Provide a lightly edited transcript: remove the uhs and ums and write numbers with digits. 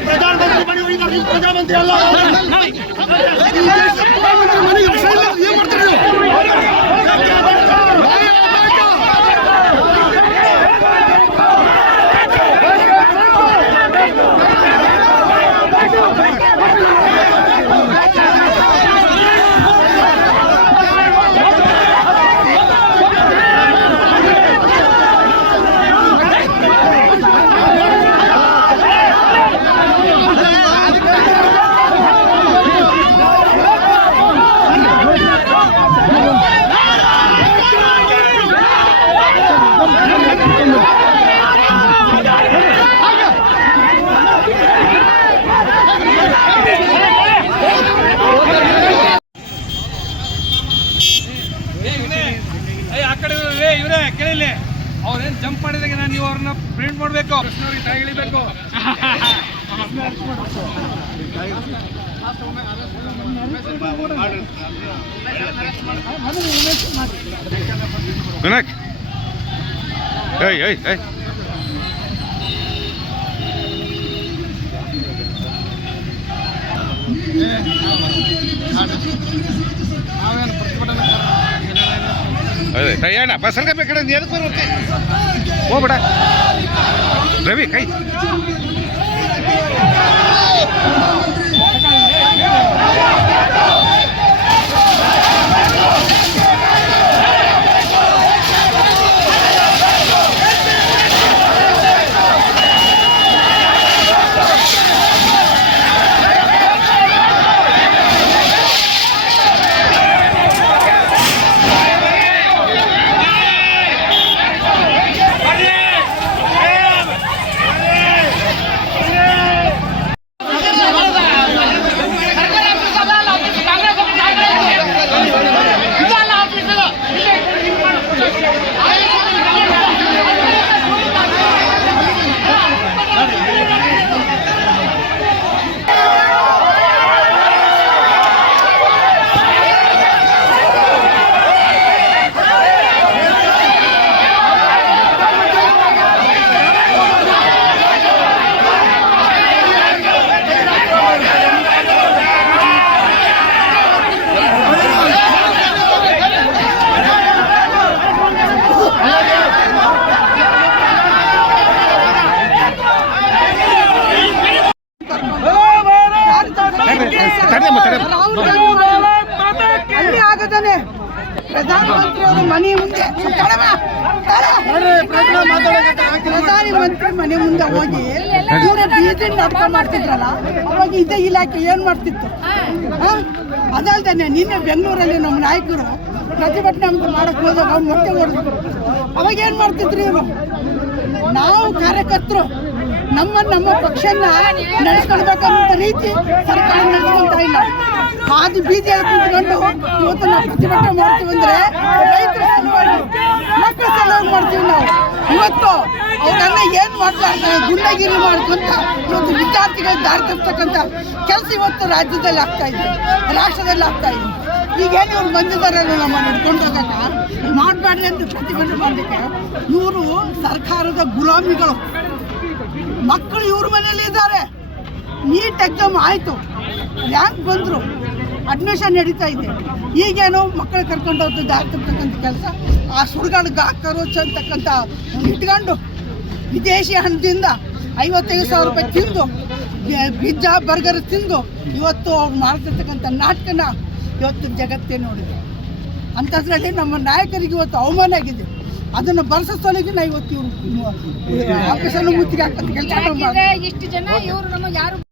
प्रधानमंत्री बनी हुई प्रधानमंत्री ಇವರೇ ಕೇಳಿಲ್ಲ ಅವ್ರೇನು ಜಂಪ್ ಮಾಡಿದಾಗ ನೀವು ಅವ್ರನ್ನ ಪ್ರಿಂಟ್ ಮಾಡಬೇಕು ಕೃಷ್ಣವ್ರಿಗೆ ತಾಯಿ ಇಳಿಬೇಕು ವಿನಾಯಕ್ ಏಯ್ ಏಯ್ ಏಯ್ ಅದೇ ಅಣ್ಣ ಬಸ್ಸಲ್ಗೆ ಬೇಕಡೆ ಎದಕ್ಕೆ ಬರುತ್ತೆ ಹೋಗ್ಬೇಡ ರವಿ ಕೈ ಅಲ್ಲಿ ಆಗದಾನೆ ಪ್ರಧಾನಮಂತ್ರಿ ಅವರು ಮನೆ ಮುಂದೆ ಪ್ರಧಾನಿ ಮಂತ್ರಿ ಮನೆ ಮುಂದೆ ಹೋಗಿ ಇವರು ಬೀದಿ ನಾಟಕ ಮಾಡ್ತಿದ್ರಲ್ಲ ಅವಾಗ ಇದೇ ಇಲಾಖೆ ಏನ್ ಮಾಡ್ತಿತ್ತು ಅದಲ್ದೇನೆ ನಿನ್ನೆ ಬೆಂಗಳೂರಲ್ಲಿ ನಮ್ಮ ನಾಯಕರು ಪ್ರತಿಭಟನೆ ಮಾಡಕ್ ಹೋದಾಗ ಅವ್ರು ಮೊಟ್ಟೆ ಹೊಡೆದ್ರು. ಅವಾಗ ಏನ್ ಮಾಡ್ತಿದ್ರಿ ಇವರು? ನಾವು ಕಾರ್ಯಕರ್ತರು ನಮ್ಮ ಪಕ್ಷನ ನಡೆಸ್ಕೊಳ್ಬೇಕಂತ ರೀತಿ ಸರ್ಕಾರ ನಡೆಸ್ಕೊಂತ ಇಲ್ಲ. ಹಾದಿ ಬೀದಿಯಲ್ಲಿ ಕುಂತ್ಕೊಂಡು ಇವತ್ತು ನಾವು ಪ್ರತಿಭಟನೆ ಮಾಡ್ತೀವಿ ಅಂದ್ರೆ ರೈತರ ಸಲುವಾಗಿ ಮಕ್ಕಳ ಸಲುವಾಗಿ ಮಾಡ್ತೀವಿ ನಾವು. ಇವತ್ತು ಅವರನ್ನ ಏನ್ ಮಾಡ್ತಾ ಇರ್ತಾರೆ ಗುಂಡಗಿರಿ ಮಾಡ್ಕೊಂತ ಇವತ್ತು ವಿದ್ಯಾರ್ಥಿಗಳು ದಾರಿ ತಪ್ಪತಕ್ಕಂಥ ಕೆಲಸ ಇವತ್ತು ರಾಜ್ಯದಲ್ಲಿ ಆಗ್ತಾ ಇದೆ, ರಾಷ್ಟ್ರದಲ್ಲಿ ಆಗ್ತಾ ಇದೆ. ಈಗೇನು ಇವ್ರು ಬಂದಿದ್ದಾರಲ್ಲ ನಮ್ಮ ನಡ್ಕೊಂಡು ಹೋಗಕ್ಕ ಮಾಡಬೇಡ್ರಿ ಅಂತ ಪ್ರತಿಭಟನೆ ಮಾಡಲಿಕ್ಕೆ ಇವರು ಸರ್ಕಾರದ ಗುಲಾಮಿಗಳು. ಮಕ್ಕಳು ಇವ್ರ ಮನೇಲಿ ಇದ್ದಾರೆ. ನೀಟ್ ಎಕ್ಸಾಮ್ ಆಯಿತು, ರ್ಯಾಂಕ್ ಬಂದರು, ಅಡ್ಮಿಷನ್ ನಡೀತಾ ಇದೆ. ಈಗೇನು ಮಕ್ಕಳು ಕರ್ಕೊಂಡು ಹೋಗ್ತು ದಾರಿ ತಪ್ಪತಕ್ಕಂಥ ಕೆಲಸ ಆ ಸುಡುಗಾಡು ಖರೋಚ್ ಅಂತಕ್ಕಂಥ ಇಟ್ಕೊಂಡು ವಿದೇಶಿ ಹಣದಿಂದ 55,000 ರೂಪಾಯಿ ತಿಂದು ಪಿಜ್ಜಾ ಬರ್ಗರ್ ತಿಂದು ಇವತ್ತು ಅವ್ರು ಮಾಡ್ತಿರ್ತಕ್ಕಂಥ ನಾಟಕನ ಇವತ್ತು ಜಗತ್ತೇ ನೋಡಿದೆ. ಅಂಥದ್ರಲ್ಲಿ ನಮ್ಮ ನಾಯಕರಿಗೆ ಇವತ್ತು ಅವಮಾನ ಆಗಿದೆ. ಅದನ್ನು ಬರ್ಸೋಲಿಗೆ ನಾವು ಇವತ್ತು ಇವರು ಆಫೀಸಲ್ಲೂ ಮುತ್ತಿಗೆ ಹಾಕಂತ ಕೆಲಸ ಇಷ್ಟು ಜನ ಇವರು ನಮಗೆ ಯಾರು